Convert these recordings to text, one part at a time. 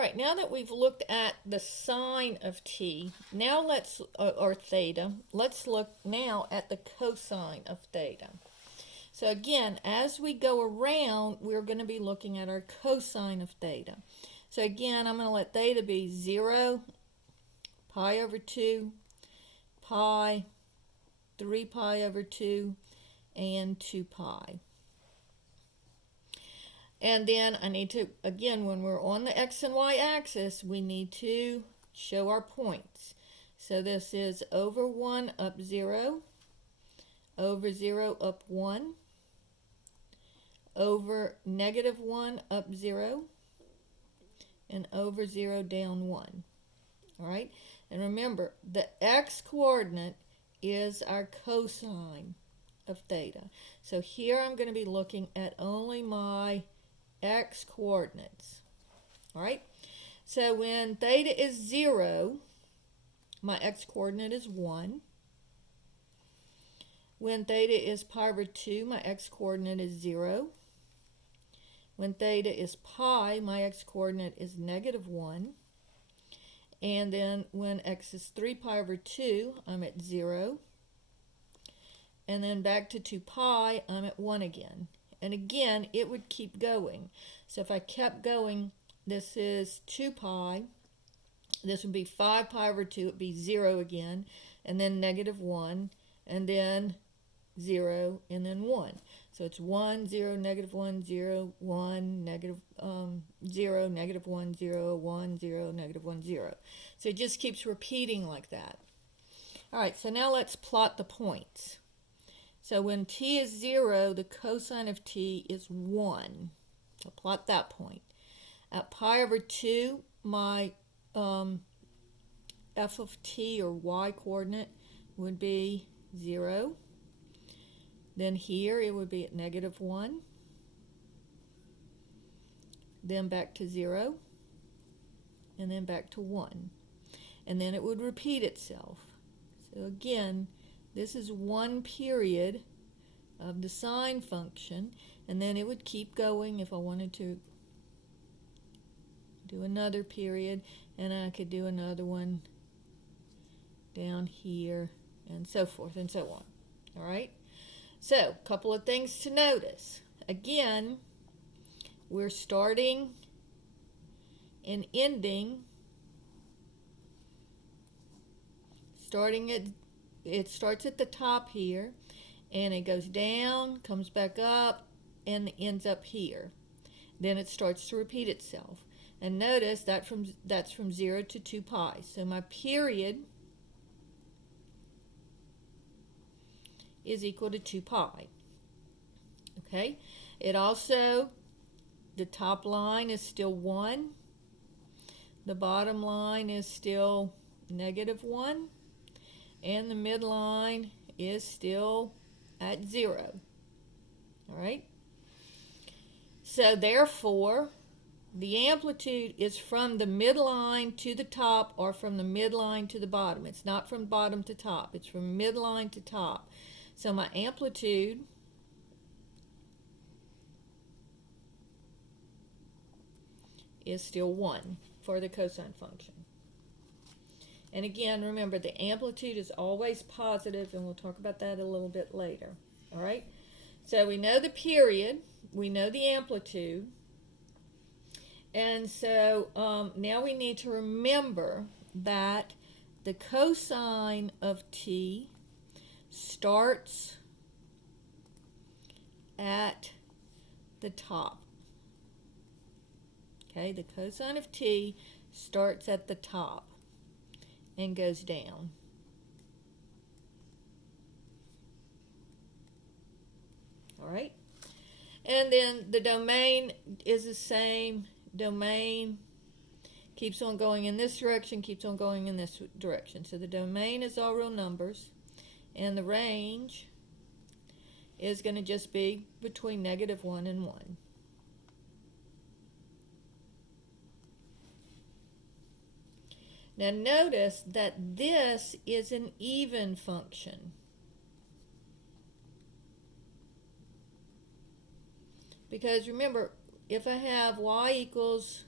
right, now that we've looked at the sine of t, now or theta, let's look now at the cosine of theta. So again, as we go around, we're going to be looking at our cosine of theta. So again, I'm going to let theta be 0, pi over 2, pi, 3 pi over 2, and 2 pi. And then I need to, again, when we're on the x and y axis, we need to show our points. So this is over 1 up 0, over 0 up 1, over negative 1 up 0, and over 0 down 1. All right? And remember, the x-coordinate is our cosine of theta. So here I'm going to be looking at only my x-coordinates. All right? So when theta is 0, my x-coordinate is 1. When theta is pi over 2, my x-coordinate is 0. When theta is pi, my x-coordinate is negative 1. And then when x is 3 pi over 2, I'm at 0. And then back to 2 pi, I'm at 1 again. And again, it would keep going. So if I kept going, this is 2 pi. This would be 5 pi over 2. It would be 0 again. And then negative 1. And then 0. And then 1. So it's 1, 0, negative 1, 0, 1, negative 0, negative 1, 0, 1, 0, negative 1, 0. So it just keeps repeating like that. All right, so now let's plot the points. So when t is 0, the cosine of t is 1. So plot that point. At pi over 2, my f of t, or y coordinate, would be 0. Then here it would be at negative 1. Then back to 0. And then back to 1. And then it would repeat itself. So again, this is one period of the sine function, and then it would keep going if I wanted to do another period, and I could do another one down here, and so forth and so on. All right? So, a couple of things to notice. Again, we're starting and ending, it starts at the top here, and it goes down, comes back up, and ends up here. Then it starts to repeat itself. And notice that's from 0 to 2 pi. So my period is equal to 2 pi. Okay? It also, the top line is still 1. The bottom line is still negative 1. And the midline is still at 0. All right? So therefore, the amplitude is from the midline to the top, or from the midline to the bottom. It's not from bottom to top. It's from midline to top. So my amplitude is still 1 for the cosine function. And again, remember, the amplitude is always positive, and we'll talk about that a little bit later. All right? So we know the period, we know the amplitude, and so now we need to remember that the cosine of t starts at the top. Okay, the cosine of t starts at the top and goes down. All right? And then the domain is the same. Domain keeps on going in this direction, keeps on going in this direction. So the domain is all real numbers, and the range is going to just be between negative 1 and 1. Now notice that this is an even function. Because remember, if I have y equals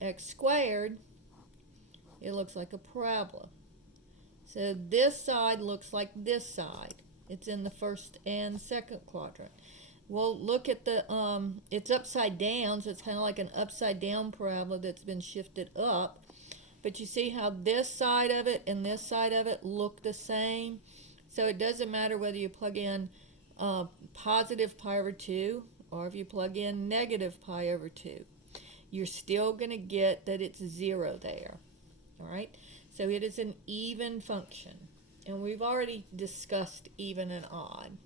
x squared, it looks like a parabola. So this side looks like this side. It's in the first and second quadrant. Well, look at the, it's upside down, so it's kind of like an upside down parabola that's been shifted up. But you see how this side of it and this side of it look the same? So it doesn't matter whether you plug in positive pi over 2 or if you plug in negative pi over 2. You're still going to get that it's 0 there. All right? So it is an even function. And we've already discussed even and odd.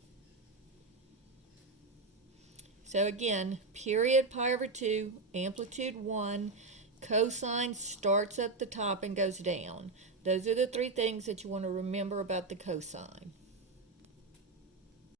So again, period pi over 2, amplitude 1, cosine starts at the top and goes down. Those are the three things that you want to remember about the cosine.